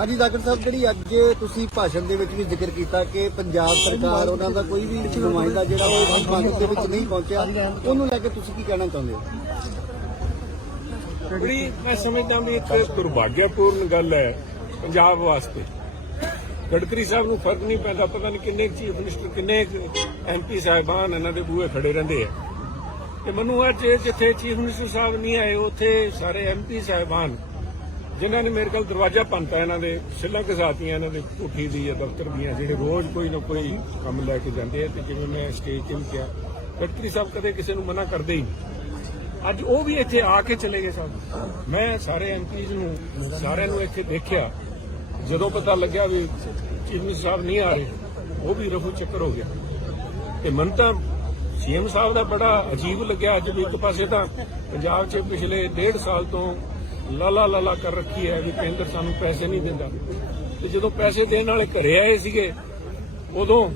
ਹਾਂਜੀ ਡਾਕਟਰ ਸਾਹਿਬ, ਜਿਹੜੀ ਅੱਜ ਤੁਸੀਂ ਭਾਸ਼ਣ ਦੇ ਵਿੱਚ ਵੀ ਜ਼ਿਕਰ ਕੀਤਾ ਕਿ ਪੰਜਾਬ ਸਰਕਾਰ, ਉਹਨਾਂ ਦਾ ਕੋਈ ਵੀ ਨੁਮਾਇੰਦਾ ਜਿਹੜਾ ਉਹ ਇਸ ਦੇ ਵਿੱਚ ਨਹੀਂ ਪਹੁੰਚਿਆ, ਉਹਨੂੰ ਲੈ ਕੇ ਤੁਸੀਂ ਕੀ ਕਹਿਣਾ ਚਾਹੁੰਦੇ ਹੋ? ਬੜੀ ਮੈਂ ਸਮਝਦਾ ਵੀ ਇੱਕ ਦੁਰਭਾਗਿਆਪੂਰਨ ਗੱਲ ਹੈ ਪੰਜਾਬ ਵਾਸਤੇ। ਗਡਕਰੀ ਸਾਹਿਬ ਨੂੰ ਫ਼ਰਕ ਨਹੀਂ ਪੈਂਦਾ, ਪਤਾ ਨਹੀਂ ਕਿੰਨੇ ਚੀਫ ਮਿਨਿਸਟਰ, ਕਿੰਨੇ ਐਮਪੀ ਸਾਹਿਬਾਨ ਇਹਨਾਂ ਦੇ ਬੂਹੇ ਖੜੇ ਰਹਿੰਦੇ ਆ। ਤੇ ਮੈਨੂੰ ਅੱਜ ਜਿੱਥੇ ਚੀਫ ਮਿਨਿਸਟਰ ਸਾਹਿਬ ਨਹੀਂ ਆਏ, ਉੱਥੇ ਸਾਰੇ ਐਮਪੀ ਸਾਹਿਬਾਨ ਜਿਨ੍ਹਾਂ ਨੇ ਮੇਰੇ ਕੋਲ ਦਰਵਾਜ਼ਾ ਪੰਤਾ ਇਹਨਾਂ ਦੇ, ਸਿੱਲਾਂ ਘਸਾਤੀਆਂ ਇਹਨਾਂ ਦੇ ਕੋਠੀ ਦੀ ਜਾਂ ਦਫ਼ਤਰ ਦੀਆਂ, ਜਿਹੜੇ ਰੋਜ਼ ਕੋਈ ਨਾ ਕੋਈ ਕੰਮ ਲੈ ਕੇ ਜਾਂਦੇ ਆ ਤੇ ਜਿਵੇਂ ਮੈਂ ਸਟੇਜ ਤੇ ਵੀ ਕਿਹਾ ਗਡਕਰੀ ਸਾਹਿਬ ਕਦੇ ਕਿਸੇ ਨੂੰ ਮਨਾ ਕਰਦੇ ਹੀ ਨਹੀਂ। ਅੱਜ ਉਹ ਵੀ ਇੱਥੇ ਆ ਕੇ ਚਲੇ ਗਏ ਸਭ। ਮੈਂ ਸਾਰੇ ਐਮਪੀਜ਼ ਨੂੰ, ਸਾਰਿਆਂ ਨੂੰ ਇੱਥੇ ਦੇਖਿਆ। ਜਦੋਂ ਪਤਾ ਲੱਗਿਆ ਵੀ ਚੀਫ ਮਿਨਿਸਟਰ ਸਾਹਿਬ ਨਹੀਂ ਆ ਰਹੇ, ਉਹ ਵੀ ਰਫੂ ਚੱਕਰ ਹੋ ਗਿਆ। ਤੇ ਮਨ ਤਾਂ ਸੀਐਮ ਸਾਹਿਬ ਦਾ ਬੜਾ ਅਜੀਬ ਲੱਗਿਆ ਅੱਜ ਵੀ ਇੱਕ ਪਾਸੇ ਤਾਂ ਪੰਜਾਬ 'ਚ ਪਿਛਲੇ ਡੇਢ ਸਾਲ ਤੋਂ ਲਾਲਾ ਲਾਲਾ ਕਰ ਰੱਖੀ ਹੈ ਵੀ ਕੇਂਦਰ ਸਾਨੂੰ ਪੈਸੇ ਨਹੀਂ ਦਿੰਦਾ ਤੇ ਜਦੋਂ ਪੈਸੇ ਦੇਣ ਵਾਲੇ ਘਰੇ ਆਏ ਸੀਗੇ ਉਦੋਂ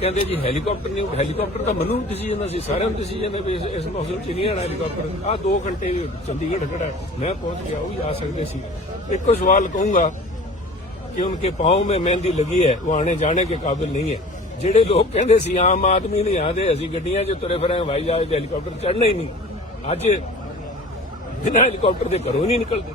ਕਹਿੰਦੇ ਜੀ ਹੈਲੀਕਾਪਟਰ ਨਹੀਂ ਹੈਲੀਕਾਪਟਰ ਤਾਂ ਮੈਨੂੰ ਵੀ ਦਿਸੀ ਜਾਂਦਾ ਸੀ ਸਾਰਿਆਂ ਨੂੰ ਦਿਸੀ ਜਾਂਦਾ ਵੀ ਇਸ- ਇਸ ਮੌਸਮ 'ਚ ਨਹੀਂ ਆਣਾ ਹੈਲੀਕਾਪਟਰ ਆ 2 ਘੰਟੇ ਚੰਡੀਗੜ੍ਹ ਖੜਾ ਹੈ। ਮੈਂ ਪਹੁੰਚ ਗਿਆ ਉਹ ਵੀ ਆ ਸਕਦੇ ਸੀ ਇੱਕੋ ਸਵਾਲ ਕਹੂੰਗਾ कि उनके पाँव में मेहंदी लगी है वो आने जाने के काबिल नहीं है ਜਿਹੜੇ ਲੋਕ ਕਹਿੰਦੇ ਸੀ ਆਮ ਆਦਮੀ ਨਹੀਂ ਆਦੇ ਅਸੀਂ ਗੱਡੀਆਂ 'ਚ ਤੁਰੇ ਫਿਰਾਂ ਹਵਾਈ ਜਹਾਜ਼ ਤੇ ਹੈਲੀਕਾਪਟਰ ਚੜਨਾ ਹੀ ਨਹੀਂ ਅੱਜ ਬਿਨਾਂ ਹੈਲੀਕਾਪਟਰ ਦੇ ਘਰੋਂ ਹੀ ਨਹੀਂ ਨਿਕਲਦੇ।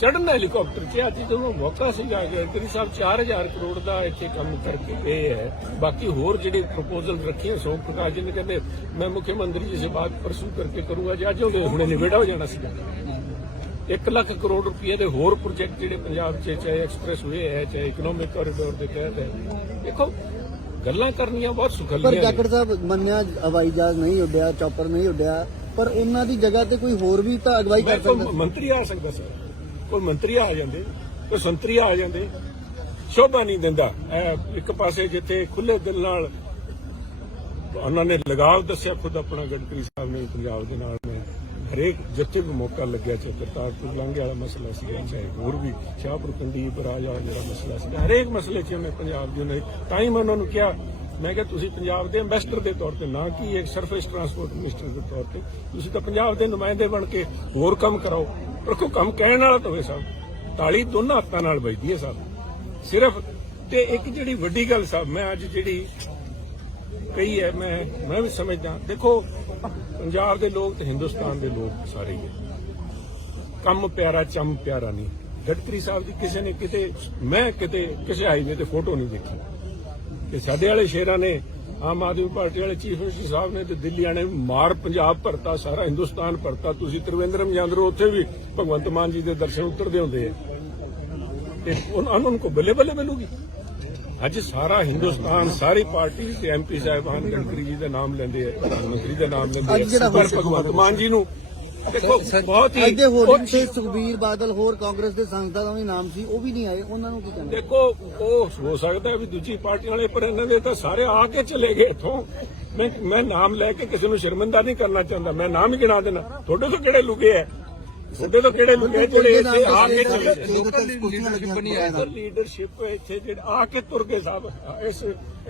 ਚੜਨਾ ਹੈਲੀਕਾਪਟਰ 'ਚ ਅੱਜ ਜਦੋਂ ਮੌਕਾ ਸੀਗਾ ਕਿ ਗਰੀ ਸਾਹਿਬ 4000 ਕਰੋੜ ਦਾ ਇੱਥੇ ਕੰਮ ਕਰਕੇ ਗਏ ਹੈ। ਬਾਕੀ ਹੋਰ ਜਿਹੜੇ ਪ੍ਰਪੋਜ਼ਲ ਰੱਖੇ ਸੋਮ ਪ੍ਰਕਾਸ਼ ਜੀ ਨੇ ਕਹਿੰਦੇ ਮੈਂ ਮੁੱਖ ਮੰਤਰੀ ਜੀ ਸੇ ਬਾਤ ਪਰਸੂ ਕਰਕੇ ਕਰੂੰਗਾ। ਜੇ ਅੱਜ ਉਹਦੇ ਹੁਣੇ ਨਿਬੇੜਾ ਹੋ ਜਾਣਾ ਸੀਗਾ। 1 ਲੱਖ ਕਰੋੜ ਰੁਪਏ ਦੇ ਹੋਰ ਪ੍ਰੋਜੈਕਟ ਜਿਹੜੇ ਪੰਜਾਬ 'ਚ ਚਾਹੇ ਐਕਸਪ੍ਰੈਸ ਵੇ ਹੈ ਚਾਹੇ ਇਕਨੋਮਿਕ ਕੋਰੀਡੋਰ ਦੇ ਤਹਿਤ ਹੈ। ਦੇਖੋ ਗੱਲਾਂ ਕਰਨੀਆਂ ਬਹੁਤ ਪਰ ਸੁਖਲੀਆਂ ਨੇ। ਡਾਕਟਰ ਸਾਹਿਬ ਮੰਨਿਆ ਹਵਾਈ ਜਹਾਜ਼ ਨਹੀਂ ਉੱਡਿਆ ਚੌਪਰ ਨਹੀਂ ਉੱਡਿਆ। ਪਰ ਉਹਨਾਂ ਦੀ ਜਗ੍ਹਾ ਤੇ ਕੋਈ ਹੋਰ ਵੀ ਤਾਂ ਅਗਵਾਈ ਕਰ ਕੋਈ ਸਕਦਾ। ਮੰਤਰੀ ਆ ਸਕਦਾ ਸੀ। ਕੋਈ ਮੰਤਰੀ ਆ ਜਾਂਦੇ ਕੋਈ ਸੰਤਰੀ ਆ ਜਾਂਦੇ ਸ਼ੋਭਾ ਨਹੀਂ ਦਿੰਦਾ। ਇਹ ਇੱਕ ਪਾਸੇ ਜਿੱਥੇ ਖੁੱਲੇ ਦਿਲ ਨਾਲ ਉਹਨਾਂ ਨੇ ਲਗਾਵ ਦੱਸਿਆ ਖੁਦ ਆਪਣਾ ਗਡਕਰੀ ਸਾਹਿਬ ਨੇ ਪੰਜਾਬ ਦੇ ਨਾਲ ਮੈਂ ਹਰੇਕ ਜਿੱਥੇ ਵੀ ਮੌਕਾ ਲੱਗਿਆ ਚਾਹੇ ਕਰਤਾਰਪੁਰ ਲਾਂਘੇ ਵਾਲਾ ਮਸਲਾ ਸੀਗਾ ਚਾਹੇ ਹੋਰ ਵੀ ਸ਼ਾਹਪੁਰ ਕੰਡੀਪ ਰਾਜਾ ਜਿਹੜਾ ਮਸਲਾ ਸੀਗਾ ਹਰੇਕ ਮਸਲੇ 'ਚ ਮੈਂ ਪੰਜਾਬ ਦੇ ਨਾਲ ਤਾਂ ਹੀ ਮੈਂ ਉਹਨਾਂ ਨੂੰ ਕਿਹਾ ਮੈਂ ਕਿਹਾ ਤੁਸੀਂ ਪੰਜਾਬ ਦੇ ਐਮਬੈਸਡਰ ਦੇ ਤੌਰ ਤੇ, ਨਾ ਕਿ ਇੱਕ ਸਰਫੇਸ ਟਰਾਂਸਪੋਰਟ ਮਿਨਿਸਟਰ ਦੇ ਤੌਰ ਤੇ, ਤੁਸੀਂ ਤਾਂ ਪੰਜਾਬ ਦੇ ਨੁਮਾਇੰਦੇ ਬਣ ਕੇ ਹੋਰ ਕੰਮ ਕਰਾਓ। ਪਰ ਕੋਈ ਕੰਮ ਕਹਿਣ ਵਾਲਾ ਤਾਂ ਹੋਵੇ ਸਾਹਿਬ ਤਾਲੀ ਦੋਨਾਂ ਹੱਥਾਂ ਨਾਲ ਵੱਜਦੀ ਹੈ ਸਾਹਿਬ ਸਿਰਫ ਤੇ ਇੱਕ ਜਿਹੜੀ ਵੱਡੀ ਗੱਲ ਸਾਹਿਬ ਮੈਂ ਅੱਜ ਜਿਹੜੀ ਕਹੀ ਹੈ, ਮੈਂ ਮੈਂ ਵੀ ਸਮਝਦਾ। ਦੇਖੋ, ਪੰਜਾਬ ਦੇ ਲੋਕ ਤੇ ਹਿੰਦੁਸਤਾਨ ਦੇ ਲੋਕ ਸਾਰੇ ਹੀ ਕੰਮ ਪਿਆਰਾ, ਚੰਮ ਪਿਆਰਾ ਨਹੀਂ। ਗਡਕਰੀ ਸਾਹਿਬ ਦੀ ਕਿਸੇ ਨੇ ਕਿਤੇ, ਮੈਂ ਕਿਤੇ, ਕਿਸੇ ਹਾਈਵੇ ਤੇ ਫੋਟੋ ਨਹੀਂ ਦੇਖੀ। ਕਿ ਸਾਡੇ ਵਾਲੇ ਸ਼ੇਰਾਂ ਨੇ ਆਮ ਆਦਮੀ ਪਾਰਟੀ ਵਾਲੇ ਚੀਫ ਮਿਨਿਸਟਰ ਸਾਹਿਬ ਨੇ ਤੇ ਦਿੱਲੀ ਨੇ ਮਾਰ ਪੰਜਾਬ ਭਰਤਾ ਸਾਰਾ ਹਿੰਦੁਸਤਾਨ ਭਰਤਾ। ਤੁਸੀਂ ਤ੍ਰਿਵੇਂਦਰਮ ਜਾਂਦੇ ਹੋ ਉੱਥੇ ਵੀ ਭਗਵੰਤ ਮਾਨ ਜੀ ਦੇ ਦਰਸ਼ਨ ਉਤਰਦੇ ਹੁੰਦੇ ਆ। ਤੇ ਉਹਨਾਂ ਨੂੰ ਕੋ ਬੱਲੇ ਬੱਲੇ ਮਿਲੂਗੀ? ਅੱਜ ਸਾਰਾ ਹਿੰਦੁਸਤਾਨ ਸਾਰੀ ਪਾਰਟੀ ਤੇ ਐਮਪੀ ਸਾਹਿਬਾਨ ਗਡਕਰੀ ਜੀ ਦਾ ਨਾਮ ਲੈਂਦੇ ਆ ਪ੍ਰਧਾਨ ਮੰਤਰੀ ਦਾ ਨਾਮ ਲੈਂਦੇ ਆ। ਪਰ ਭਗਵੰਤ ਮਾਨ ਜੀ ਨੂੰ ਦੇਖੋ ਬਹੁਤ ਹੀ ਤੇ ਸੁਖਬੀਰ ਬਾਦਲ ਹੋਰ ਕਾਂਗਰਸ ਦੇ ਸੰਸਦਾਂ ਦਾ ਵੀ ਨਾਮ ਸੀ ਉਹ ਵੀ ਨਹੀਂ ਆਏ ਉਹਨਾਂ ਨੂੰ ਕੀ ਕਹਿੰਦੇ ਦੇਖੋ ਉਹ ਹੋ ਸਕਦਾ ਵੀ ਦੂਜੀ ਪਾਰਟੀ ਵਾਲੇ ਪਰ ਇਹਨਾਂ ਦੇ ਤਾਂ ਸਾਰੇ ਆ ਕੇ ਚਲੇ ਗਏ ਇਥੋਂ। ਮੈਂ ਮੈਂ ਨਾਮ ਲੈ ਕੇ ਕਿਸੇ ਨੂੰ ਸ਼ਰਮਿੰਦਾ ਨਹੀਂ ਕਰਨਾ ਚਾਹੁੰਦਾ ਮੈਂ ਨਾਮ ਹੀ ਗਿਣਾ ਦੇਣਾ। ਤੁਹਾਡੇ ਤੋਂ ਕਿਹੜੇ ਲੁਕੇ ਐ? ਤੁਹਾਡੇ ਤੋਂ ਕਿਹੜੇ ਆ ਜਿਹੜੇ ਇੱਥੇ ਆ ਕੇ ਚਲੇ? ਲੀਡਰਸ਼ਿਪ ਇੱਥੇ ਜਿਹੜੇ ਆ ਕੇ ਤੁਰ ਗਏ ਸਾਹਿਬ ਇਸ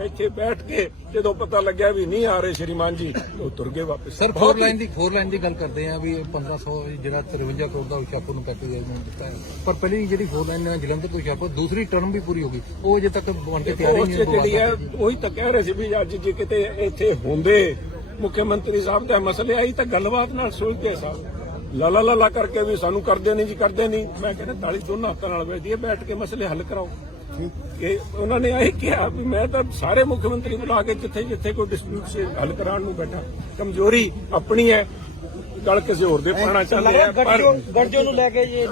ਇੱਥੇ ਬੈਠ ਕੇ ਜਦੋਂ ਪਤਾ ਲੱਗਿਆ ਵੀ ਨਹੀਂ ਆ ਰਹੇ ਸ਼੍ਰੀਮਾਨ ਜੀ ਉਹ ਤੁਰ ਗਏ ਵਾਪਸ। ਸਰ ਫੋਰ ਲਾਈਨ ਦੀ ਫੋਰ ਲਾਈਨ ਦੀ ਗੱਲ ਕਰਦੇ ਆ ਵੀ ਇਹ 1500 ਜਿਹੜਾ 53 ਕਰੋੜ ਦਾ ਹੁਸ਼ਿਆਰਪੁਰ ਨੂੰ ਪੈਕੇਜ ਨੂੰ ਦਿੱਤਾ ਹੈ। ਪਰ ਪਹਿਲੀ ਜਿਹੜੀ ਫੋਰ ਲਾਈਨ ਹੈ ਜਲੰਧਰ ਤੋਂ ਹੁਸ਼ਿਆਰਪੁਰ ਦੂਸਰੀ ਟਰਮ ਵੀ ਪੂਰੀ ਹੋ ਗਈ। ਉਹ ਅਜੇ ਤੱਕ ਬਣ ਕੇ ਤਿਆਰ ਹੀ ਉਹ ਨਹੀਂ 'ਚ ਜਿਹੜੀ ਹੈ ਉਹੀ ਤਾਂ ਕਹਿ ਰਹੇ ਸੀ ਵੀ ਅੱਜ ਜੇ ਕਿਤੇ ਇੱਥੇ ਹੁੰਦੇ ਮੁੱਖ ਮੰਤਰੀ ਸਾਹਿਬ ਦਾ ਮਸਲੇ ਆਈ ਤਾਂ ਗੱਲਬਾਤ ਨਾਲ ਸੁਲਝਦੇ ਸਾਹਿਬ ਲਾਲਾ ਲਾਲਾ ਕਰਕੇ ਵੀ ਸਾਨੂੰ ਕਰਦੇ ਨਹੀਂ ਜੀ ਕਰਦੇ ਨਹੀਂ। ਮੈਂ ਕਹਿੰਦਾ ਤਾਲੀ ਦੋਨਾਂ ਹੱਥਾਂ ਨਾਲ ਹੈ ਬੈਠ ਕੇ ਮਸਲੇ ਹੱਲ ਕਰਾਓ। ਕਿ ਉਹਨਾਂ ਨੇ ਇਹ ਕਿਹਾ ਵੀ ਮੈਂ ਤਾਂ ਸਾਰੇ ਮੁੱਖ ਮੰਤਰੀ ਬੁਲਾ ਕੇ ਜਿੱਥੇ ਜਿੱਥੇ ਕੋਈ ਡਿਸਪਿਊਟ ਸੇ ਹੱਲ ਕਰਾਉਣ ਨੂੰ ਬੈਠਾ। ਕਮਜ਼ੋਰੀ ਆਪਣੀ ਹੈ ਗੱਲ ਕਿਸੇ ਹੋਰ ਦੇ ਪਾਣਾ ਚਾਹੁੰਦੇ ਆ ਪਰ ਗੜਜੋ ਨੂੰ ਲੈ ਕੇ ਜੀ